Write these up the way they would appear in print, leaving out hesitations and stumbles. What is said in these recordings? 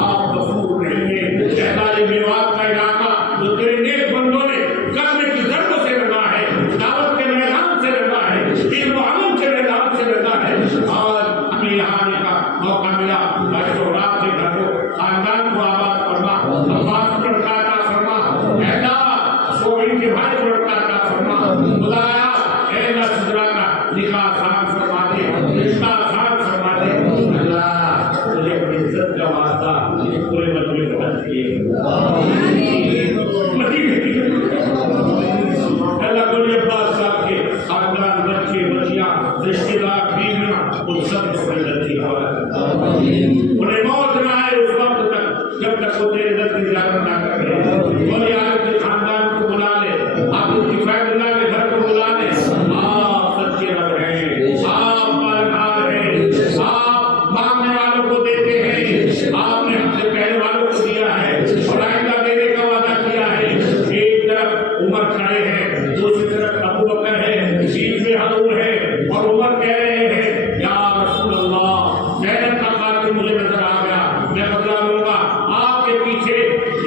آپ غفور رحیم ہیں۔ اے اللہ یہ میوات کا علاقہ جو تیرے نیک بندوں نے کرنے کی ضرورت سے لگا ہے، دعوت کے میدان سے لگا ہے، علم و عمل کے میدان سے لگا ہے، آج ہمیں یہاں آنے کا موقع ملا۔ شہراب کے گھر کو خاندان کو آباد فرما، عباس کو لڑکا عطا فرما، اے اللہ سوئن کے بھائی کو لڑکا عطا فرما، خدایا اے اللہ سدرا کا نکاح آسان فرما دے، رشتہ آسان فرما دے۔ اللہ تجھے اپنی عزت کا واسطہ پورے مجموعے کو حج کیے اللہ گولی عباس صاحب کے خاندان، بچے بچیاں، رشتے دار، بیویاں، ان سب کو جنتی انہیں موت نہ آئے اس وقت تک جب تک وہ تیرے در کی زیارت نہ کرے۔ مولی عالم کے خاندان کو بلا لے، آپ کی فیض اللہ کے گھر کو بلا لے۔ آپ سچے رب ہیں، آپ پالنہار ہیں، آپ مانگنے والوں کو دیتے ہیں، آپ نے ہم سے پہلے والوں کو دیا ہے اور آئندہ دینے کا وعدہ کیا ہے۔ ایک طرف عمر کھڑے ہیں، دوسری طرف ابو بکر ہے، بیچ میں حضور ہے اور عمر کہہ رہے ہیں یا رسول اللہ محنت کا قاتل مجھے نظر آ گیا، میں بدلا لوں گا۔ آپ کے پیچھے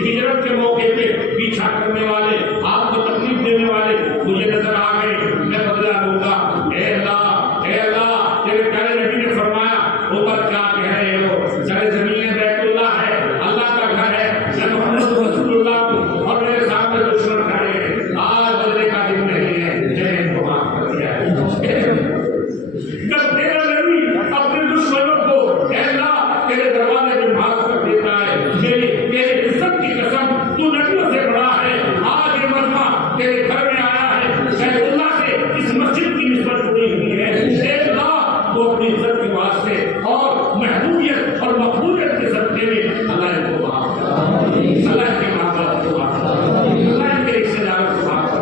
ہجرت کے موقع پہ پیچھا کرنے والے، آپ کو تکلیف دینے والے مجھے نظر آ گئے، میں بدلا لوں گا۔ اے اللہ تیرے پیارے نبی نے فرمایا عمر کیا کہہ رہے ہو، سارے زمین بیت اللہ ہے، اللہ کا گھر ہے، میں محمد رسول اللہ ہوں اور میرے سامنے دشمن کھڑے ہیں، آج بدلے کا دن نہیں ہے، میں ان کو معاف کر دیا ہے۔ جب تیرا نبی اپنے دشمنوں کو اے اللہ تیرے دروازے میں معاف کر دیتا ہے، تیرے عزت کی قسم تو نبیوں سے بڑا ہے۔ آج یہ مجمع تیرے گھر میں آیا ہے، بیت اللہ سے اس مسجد کی نسبت جڑی ہوئی ہے۔ اے اللہ تو اپنی عزت کے واسطے اور محبوبیت اور مقبولیت کے صدقے میں اللہ ان کو معاف کر، اللہ کے ماں باپ کو معاف کر، اللہ ان کے رشتے داروں کو معاف کر،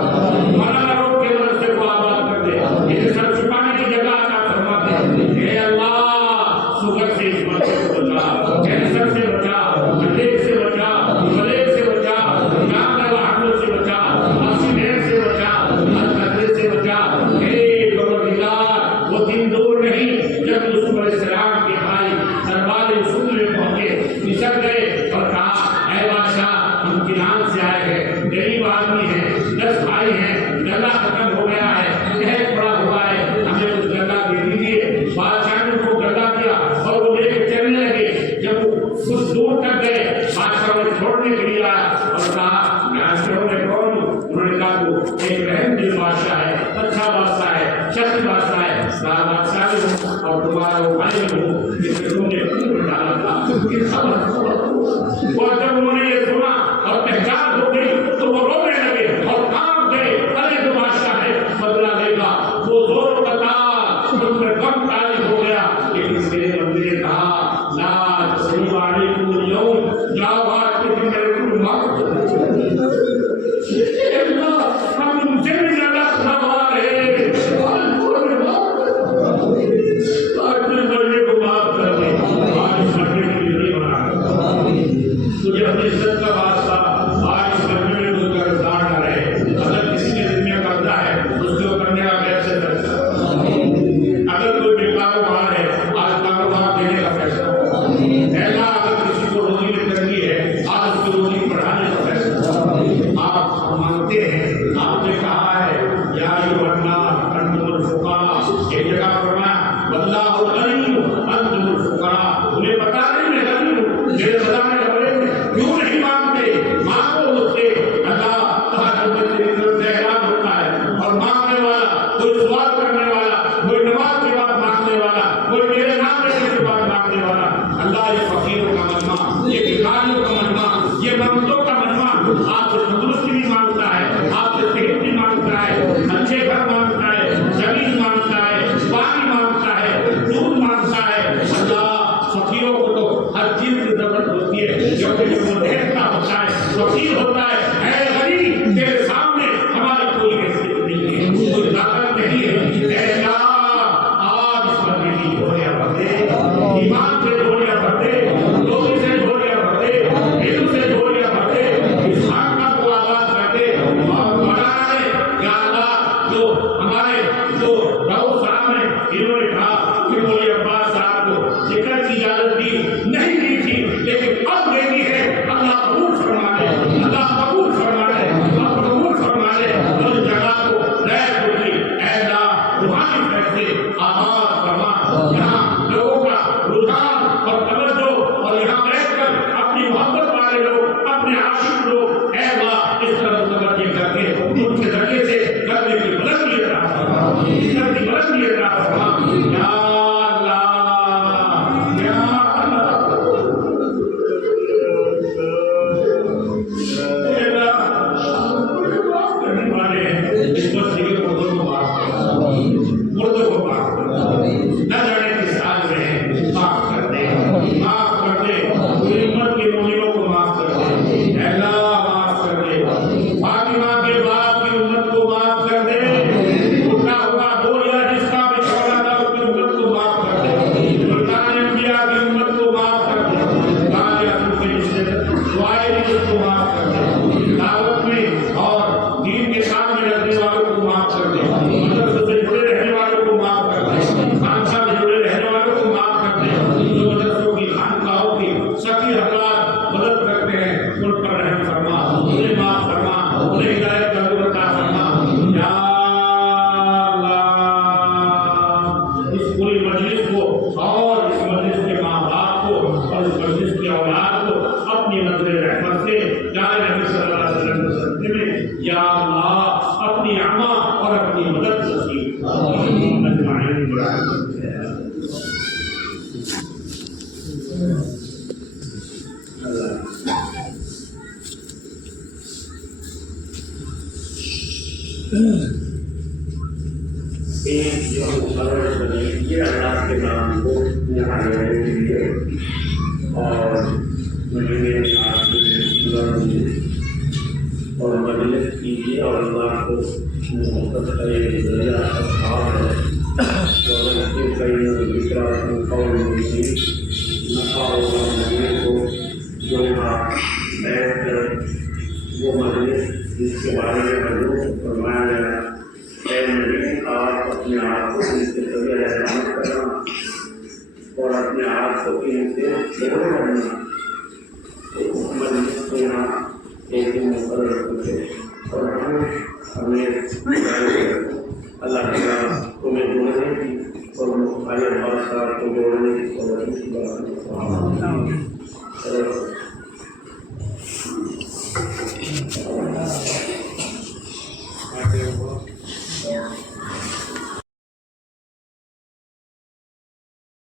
مولانا روڈ کے مدرسے کو آباد کر دے، انہیں سر چھپانے کی جگہ عطا فرما دے۔ اے اللہ شوگر سے اس مرض کو بچا، کینسر سے بچا، اٹیک سے بچا، ملیک سے بچا، جان لیوا حملوں سے بچا، ایکسیڈنٹ سے بچا، خطرے سے بچا۔ اے پروردگار وہ دن دور نہیں جب یوسف علیہ السلام کے بھائی دربار رسول میں پہنچے، نچل گئے اور کہا اے بادشاہ ہم کنعان سے آئے ہیں، غریب آدمی ہیں، 10 بھائی ہیں، گلہ ختم ہو گیا ہے، قحط پڑا ہوا ہے، ہمیں کچھ گلہ دے دیجیے۔ بادشاہ نے ان کو گلہ دیا اور وہ لے کے چلنے لگے۔ جب وہ کچھ دور تک گئے بادشاہ انہیں چھوڑنے کے لیے آیا اور کہا میں میں کون ہوں؟ انہوں نے کہا تو ایک رحم دل بادشاہ ہے، اچھا بادشاہ ہے، شخص بادشاہ ہے، بادشاہ بھی ہوں اور تمہارا وہ بھائی بھی ہوں جس نے تم نے خون ڈالا تھا۔ اور جب انہوں نے یہ سنا اور پہچان ہو گئی تو وہ رونے لگے اور کام گئے، ارے جو بادشاہ ہے بدلا لے گا۔ وہ زور بتا ان میں غم طالب ہو گیا، لیکن میرے بندے نے کہا لا تثریب علیکم اليوم، جاؤ آج کے دن میرے کو معاف کر دو۔ ہم مجھے بھی زیادہ سنوار ہے، آج میرے بندے کو معاف کر دے، آج اس مجھے کے لیے نہیں بنا تجھے اپنی عزت کا واسطہ آج اس مجھے میں کوئی قرضدار نہ رہے۔ اگر کسی کے دل میں قرضہ ہے اس کو کرنے کا کیسے کرتا، اگر کوئی بے کاروبار ہے آج کاروبار دینے کا فیصلہ، پہلا اگر کسی کو روزی میں تنگی ہے آج اس کو روزی بڑھانے کا فیصلہ۔ آپ مانتے ہیں، آپ نے کہا ہے یا ایھا الناس انتم الفقراء، ایک جگہ فرمایا واللہ الغنی انتم الفقراء، انہیں پتا نہیں میں غنی ہوں، میرے بتانے کا بڑے کیوں نہیں مانگتے؟ مانگو اس سے، اللہ تہاجد میں تیری طرف سے اعلان ہوتا ہے اور مانگنے والا کوئی سوال کرنے والا، کوئی نماز کے بعد مانگنے والا، کوئی میرے نام لینے کے بعد مانگنے والا، اللہ یہ فقیروں کا مجمع، یہ بھکاریوں کا مجمع، یہ ممتوں کا مجمع آپ سے تندرستی بھی مانگتا ہے، آپ سے صحت بھی مانگتا ہے، اچھے گھر مانگتا ہے، زمین مانگتا ہے، پانی مانگتا ہے، دودھ مانگتا ہے۔ اللہ فقیروں کو تو ہر چیز کی ضرورت ہوتی ہے، کیونکہ جو دیکھتا ہوتا ہے فقیر ہوتا ہے۔ اے غریب تیرے سامنے ہماری کوئی حیثیت نہیں ہے، کوئی طاقت نہیں ہے۔ اے اللہ آج اس پر میری جھولیاں بھر دے، ایمان سے جھولیاں بھر دے، لوگوں سے جھولیاں بھر دے، ہندو سے جھولیاں بھر دے، اس خانقاہ کو آباد کر دے اور بنا دے۔ یا اللہ جو ہمارے جو راؤ صاحب نے انہوں نے کہا کہ مولی عباس صاحب کو ذکر کی اجازت دی نہیں دی تھی، لیکن اپنی نظر رحمت سے جائے نبی صلی اللہ علیہ وسلم کے صدقے میں یا اللہ اپنی عما اور اپنی مدد نصیب اجمعین برحمتک ایک جو مسلمان بنے یہ اللہ کے نام کو یہاں رہنے کے لیے اور مہینے اور مجلس کیجیے اور اللہ کو محبت کرے ذریعہ اصحاب ہے اور اس کے کئی ذکر قول مجید نفع اور مجید کو جو یہاں بیٹھ کر وہ مجلس جس کے بارے میں حضور فرمایا گیا اے نبی آپ اپنے آپ کو ان سے طبیعت احترام کرنا اور اپنے آپ کو ان سے چھوڑ رہنا مجلس کو یہاں ایک دن مقرر کرتے اور ہمیں اللہ تعالیٰ تمہیں جوڑنے کی اور مختلف بادشاہ کو جوڑنے کی